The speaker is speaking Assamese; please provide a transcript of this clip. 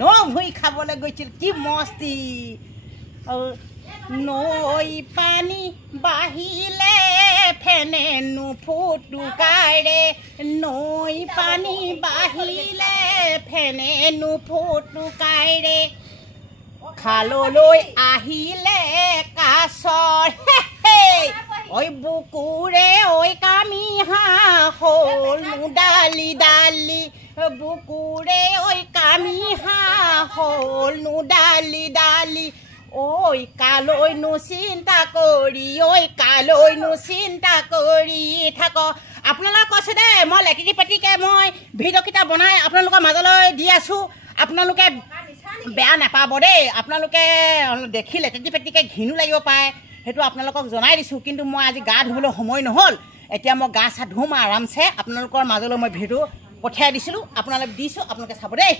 নৌ ভুই খাবলৈ গৈছিল কি মস্তি নৈ পানী বাঢ়িলে ফেনে নুফুটুকাই ৰে নৈ পানী বাঢ়িলে ফেনে নুফুটুকাই ৰে খাললৈ আহিলে কাছৰ ঐ বুকুৰে ঐ কামি হাঁহ হ'ল নুডালি ডালি বুকুৰে ঐ কামি হাঁহ হ'ল নুডালি ডালি ঐ কালৈনো চিন্তা কৰি ঐ কালৈনো চিন্তা কৰি থাক আপোনালোকে কৈছে দেই মই লেটিটি পেটিকৈ মই ভিডিঅ'কেইটা বনাই আপোনালোকৰ মাজলৈ দি আছোঁ আপোনালোকে বেয়া নাপাব দেই আপোনালোকে দেখি লেটিটি পেটিকৈ ঘিনো লাগিব পাৰে সেইটো আপোনালোকক জনাই দিছোঁ কিন্তু মই আজি গা ধুবলৈ সময় নহ'ল এতিয়া মই গা চা ধুম আৰামছে আপোনালোকৰ মাজলৈ মই ভিডিঅ' পঠিয়াই দিছিলোঁ আপোনালোকে দিছোঁ আপোনালোকে চাব দেই।